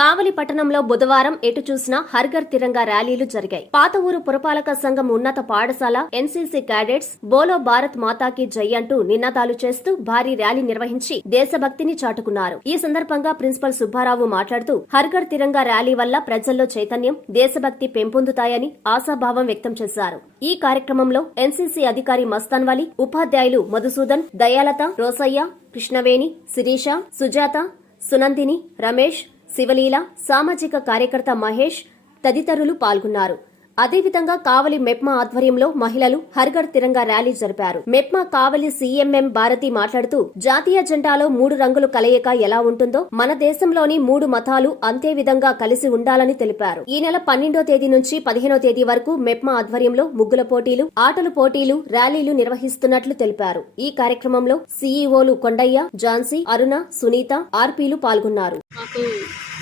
కావలి పట్టణంలో బుధవారం ఎటు చూసినా హర్ఘర్ తిరంగా ర్యాలీలు జరిగాయి. పాత ఊరు పురపాలక సంఘం ఉన్నత పాఠశాల ఎన్సీసీ క్యాడెట్స్ బోలో భారత్ మాతాకి జై అంటూ నినాదాలు చేస్తూ భారీ ర్యాలీ నిర్వహించి దేశభక్తిని చాటుకున్నారు. ఈ సందర్భంగా ప్రిన్సిపల్ సుబ్బారావు మాట్లాడుతూ హర్ఘర్ తిరంగా ర్యాలీ వల్ల ప్రజల్లో చైతన్యం దేశభక్తి పెంపొందుతాయని ఆశాభావం వ్యక్తం చేశారు. ఈ కార్యక్రమంలో ఎన్సీసీ అధికారి మస్తాన్వాలి ఉపాధ్యాయులు మధుసూదన్ దయాలత రోసయ్య కృష్ణవేణి శిరీష సుజాత సునందిని రమేష్ శివలీల సామాజిక కార్యకర్త మహేష్ తదితరులు పాల్గొన్నారు. అదేవిధంగా కావలి మెప్మా ఆధ్వర్యంలో మహిళలు హర్గర్ తిరంగా ర్యాలీ జరిపారు. మెప్మా కావలి సీఎంఎం భారతి మాట్లాడుతూ జాతీయ జెండాలో మూడు రంగులు కలయిక ఎలా ఉంటుందో మన దేశంలోని మూడు మతాలు అంతే విధంగా కలిసి ఉండాలని తెలిపారు. ఈ నెల పన్నెండో తేదీ నుంచి పదిహేనో తేదీ వరకు మెప్మా ఆధ్వర్యంలో ముగ్గుల పోటీలు ఆటల పోటీలు ర్యాలీలు నిర్వహిస్తున్నట్లు తెలిపారు. ఈ కార్యక్రమంలో సీఈఓలు కొండయ్య ఝాన్సీ అరుణ సునీత ఆర్పీలు పాల్గొన్నారు.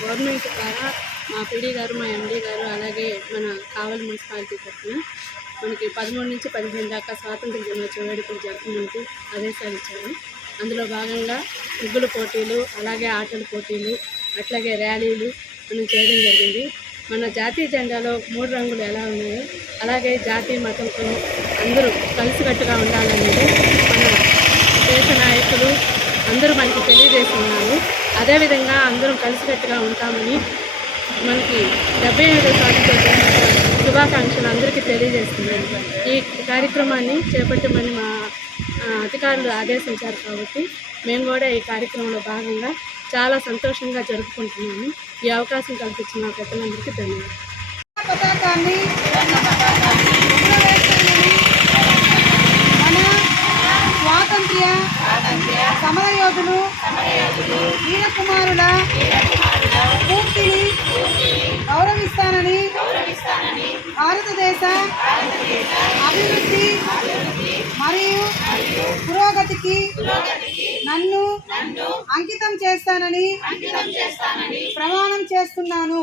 గవర్నమెంట్ ద్వారా మా పీడీ గారు మా ఎండీ గారు అలాగే మన కావలి మున్సిపాలిటీ తరఫున మనకి పదమూడు నుంచి పదిహేను దాకా స్వాతంత్ర దినోత్సవ వేడుకలు జరుపుకుంటూ ఆదేశాలు ఇచ్చారు. అందులో భాగంగా ముగ్గుల పోటీలు అలాగే ఆటల పోటీలు అట్లాగే ర్యాలీలు మనం చేయడం జరిగింది. మన జాతీయ జెండాలో మూడు రంగులు ఎలా ఉన్నాయో అలాగే జాతీయ మతంతో అందరూ కలిసికట్టుగా ఉండాలనేది మన దేశ నాయకులు అందరూ మనకి తెలియజేస్తున్నారు. అదేవిధంగా అందరం కలిసికట్టుగా ఉంటామని మనకి డెబ్బై ఐదో స్వాతంత్ర శుభాకాంక్షలు అందరికీ తెలియజేస్తున్నాను. ఈ కార్యక్రమాన్ని చేపట్టమని మా అధికారులు ఆదేశించారు కాబట్టి మేము కూడా ఈ కార్యక్రమంలో భాగంగా చాలా సంతోషంగా జరుపుకుంటున్నాము. ఈ అవకాశం కల్పించిన పెద్దలందరికీ ధన్యవాదాలు. సమరయోధులు వీరకుమారుల స్ఫూర్తిని గౌరవిస్తానని భారతదేశ అభివృద్ధి మరియు పురోగతికి నన్ను అంకితం చేస్తానని ప్రమాణం చేస్తున్నాను.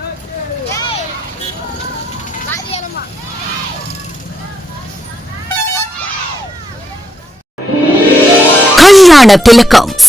ഇതിലാണ് തിലക്കം.